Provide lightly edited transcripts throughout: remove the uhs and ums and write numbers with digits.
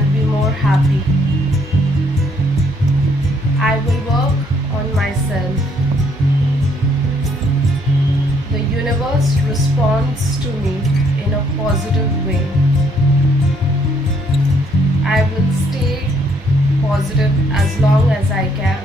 I'll be more happy. I will work on myself. The universe responds to me in a positive way. I will stay positive as long as I can.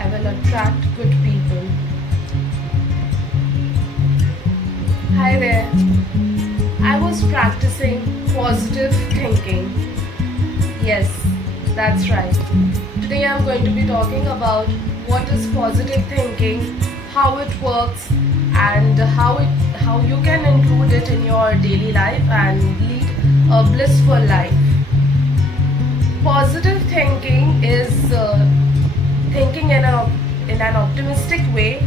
I will attract good people. Hi there. I was practicing positive thinking. Yes, that's right. Today I'm going to be talking about what is positive thinking, how it works, and how you can include it in your daily life and lead a blissful life. Positive thinking is thinking in an optimistic way,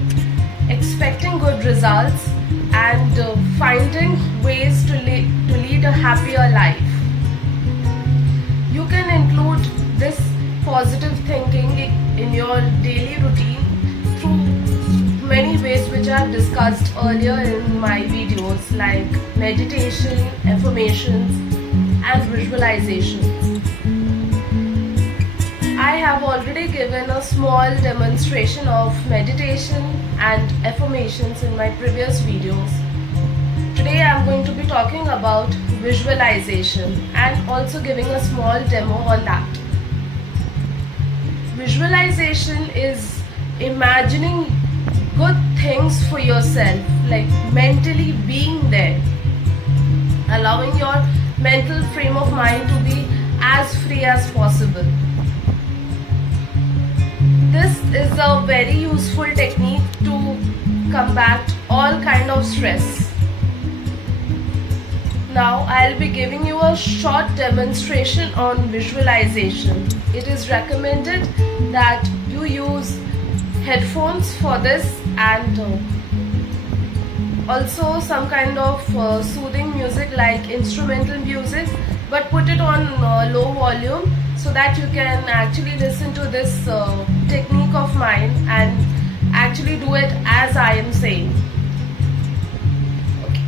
expecting good results, and finding ways to lead a happier life. You can include this positive thinking in your daily routine through many ways which I have discussed earlier in my videos, like meditation, affirmations, and visualization. I have already given a small demonstration of meditation and affirmations in my previous videos. Today I am going to be talking about visualization and also giving a small demo on that. Visualization is imagining good things for yourself, like mentally being there, allowing your mental frame of mind to be as free as possible. This is a very useful technique to combat all kind of stress. Now I'll be giving you a short demonstration on visualization. It is recommended that you use headphones for this and also some kind of soothing music like instrumental music, but put it on low volume so that you can actually listen to this technique of mine and actually do it as I am saying. Okay.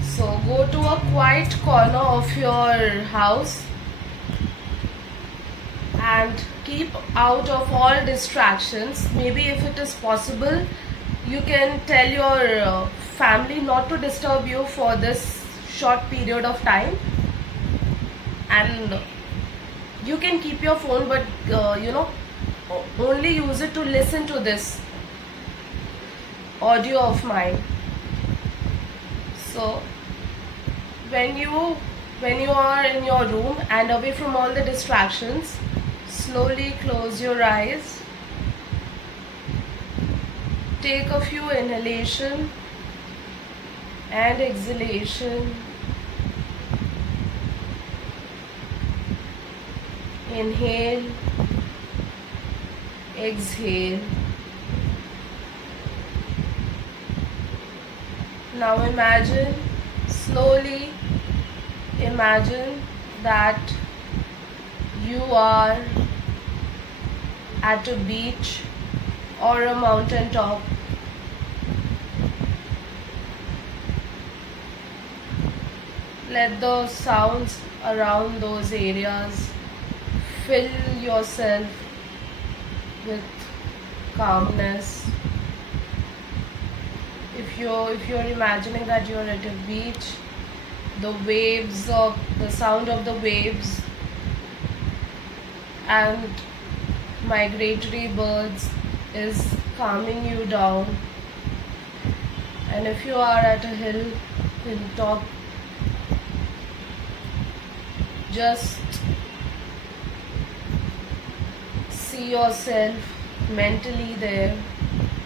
So go to a quiet corner of your house and keep out of all distractions. Maybe if it is possible, you can tell your family not to disturb you for this short period of time, and you can keep your phone, but only use it to listen to this audio of mine. So when you are in your room and away from all the distractions, slowly close your eyes. Take a few inhalation and exhalation. Inhale, exhale. Now slowly imagine that you are at a beach or a mountain top. Let the sounds around those areas fill yourself with calmness. If you're imagining that you're at a beach, the sound of the waves and migratory birds is calming you down. And if you are at a hilltop, just see yourself mentally there,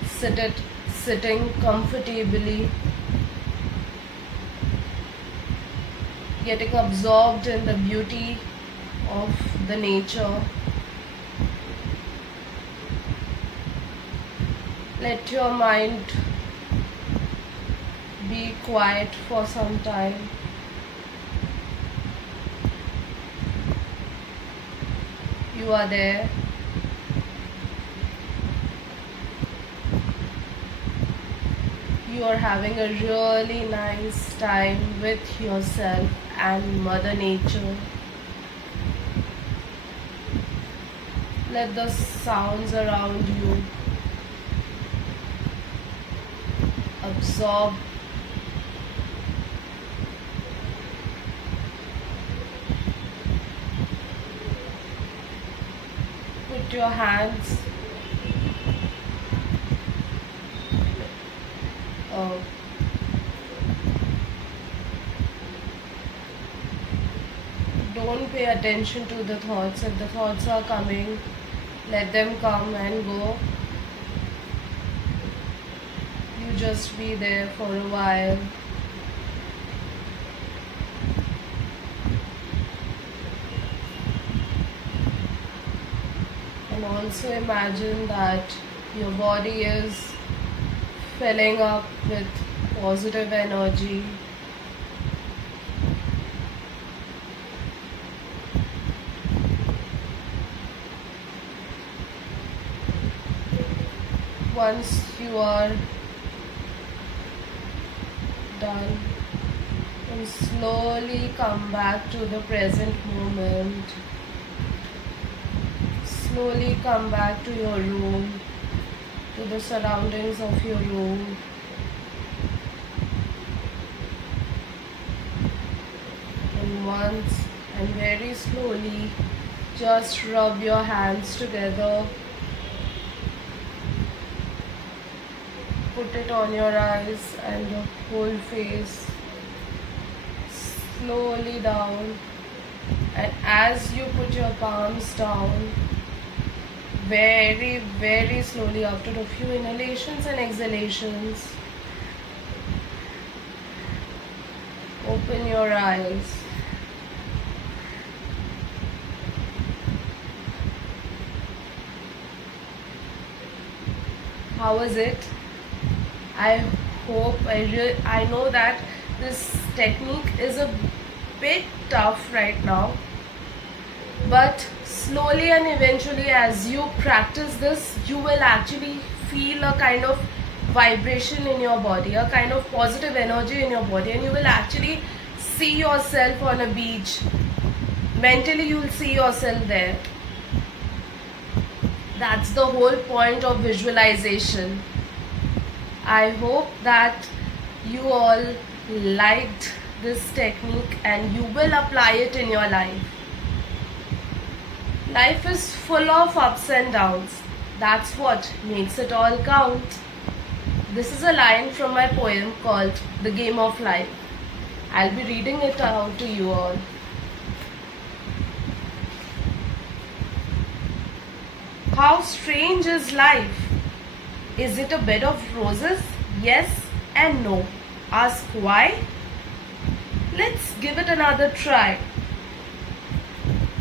sitting comfortably, getting absorbed in the beauty of the nature. Let your mind be quiet for some time. You are there. You you are having a really nice time with yourself and Mother Nature. Let the sounds around you absorb. Put your hands don't pay attention to the thoughts. If the thoughts are coming, let them come and go. You just be there for a while. And also imagine that your body is filling up with positive energy. Once you are done, and slowly come back to the present moment. Slowly come back to your room, to the surroundings of your room. And once and very slowly just rub your hands together. Put it on your eyes and the whole face. Slowly down. And as you put your palms down, very, very slowly after a few inhalations and exhalations, open your eyes. How was it? I hope, I know that this technique is a bit tough right now, but slowly and eventually as you practice this, you will actually feel a kind of vibration in your body, a kind of positive energy in your body, and you will actually see yourself on a beach. Mentally you will see yourself there. That's the whole point of visualization. I hope that you all liked this technique and you will apply it in your life. Life is full of ups and downs. That's what makes it all count. This is a line from my poem called The Game of Life. I'll be reading it out to you all. How strange is life? Is it a bed of roses? Yes and no. Ask why? Let's give it another try.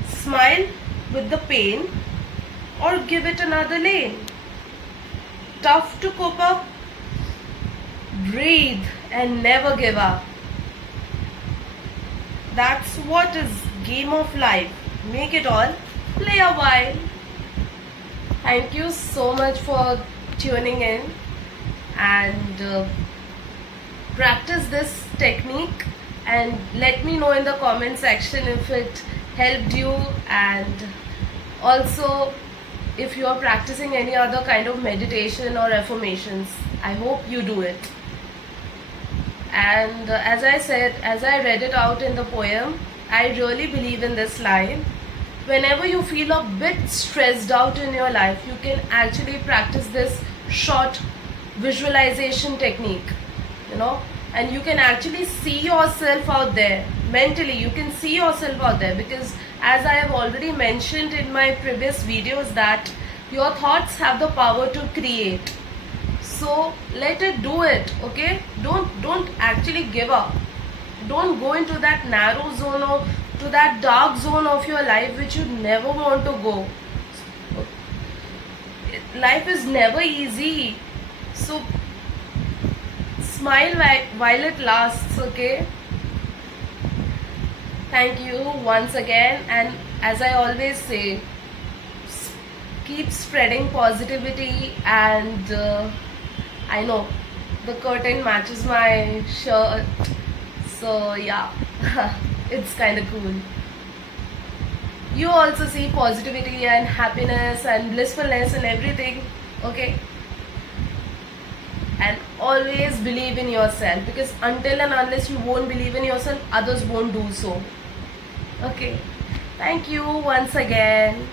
Smile with the pain or give it another lane. Tough to cope up? Breathe and never give up. That's what is game of life. Make it all play a while. Thank you so much for tuning in and practice this technique and let me know in the comment section if it helped you, and also if you are practicing any other kind of meditation or affirmations. I hope you do it. And as I said, as I read it out in the poem, I really believe in this line. Whenever you feel a bit stressed out in your life, you can actually practice this short visualization technique, and you can actually see yourself out there. Mentally, you can see yourself out there, because as I have already mentioned in my previous videos that your thoughts have the power to create. So let it do it, okay? Don't actually give up. Don't go into that narrow zone or to that dark zone of your life which you never want to go. Life is never easy. So smile while it lasts, okay? Thank you once again, and as I always say, keep spreading positivity, and I know the curtain matches my shirt. So yeah, it's kind of cool. You also see positivity and happiness and blissfulness and everything, okay? And always believe in yourself, because until and unless you won't believe in yourself, others won't do so. Okay, thank you once again.